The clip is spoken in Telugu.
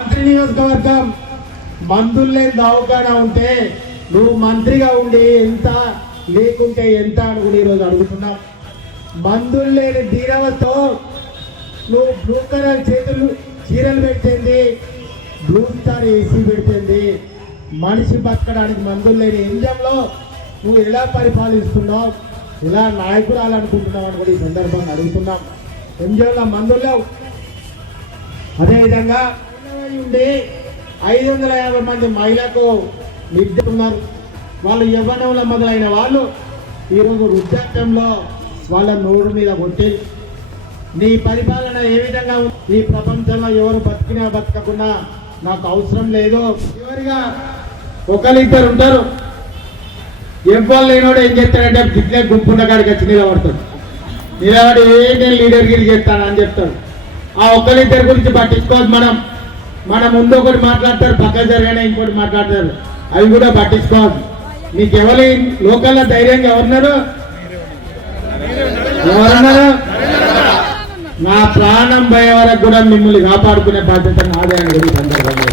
మంత్రి నియోజకవర్గం మందులు లేని దవాఖానా ఉంటే నువ్వు మంత్రిగా ఉండి ఎంత లేకుంటే ఎంత అని కూడా ఈరోజు అడుగుతున్నావు. మందులు లేని దీనవతో నువ్వు బ్లూ కలర్ చేతులు చీరలు పెట్టింది, బ్లూ స్టార్ ఏసీ పెట్టింది. మనిషి బతకడానికి మందులు లేని ఇంజంలో నువ్వు ఎలా పరిపాలిస్తున్నావు, ఎలా నాయకురాలు అనుకుంటున్నావు అని కూడా ఈ సందర్భంగా అడుగుతున్నాం. ఎంజంలో మందులు లేవు. అదేవిధంగా ఉండి 550 మంది మహిళలకు నిద్దున్నారు. వాళ్ళు యవ్వనంలో మొదలైన వాళ్ళు ఈరోజు వృద్ధాప్యంలో వాళ్ళ నోరు మీద కొట్టి నీ పరిపాలన ఏ విధంగా ఈ ప్రపంచంలో ఎవరు బతికినా బతకకుండా నాకు అవసరం లేదు. చివరిగా ఒకరిద్దరు ఉంటారు, ఎవ్వరు లేనోడు ఏం చేస్తాడంటే దిట్లే గుంపున్న కాడికి వచ్చి నిలబడతాడు. నిలబడి నేను లీడర్గిరి చేస్తానని చెప్తాడు. ఆ ఒక్కరిద్దరి గురించి పట్టించుకోవద్దు. మనం ముందు ఒకటి మాట్లాడతారు, పక్క జరగానే ఇంకోటి మాట్లాడతారు, అవి కూడా పట్టించుకోవద్దు. నీకు ఎవరి లోకల్లో ధైర్యంగా ఎవరున్నారు? నా ప్రాణం పోయే వరకు కూడా మిమ్మల్ని కాపాడుకునే బాధ్యత నాదే అని సందర్భంగా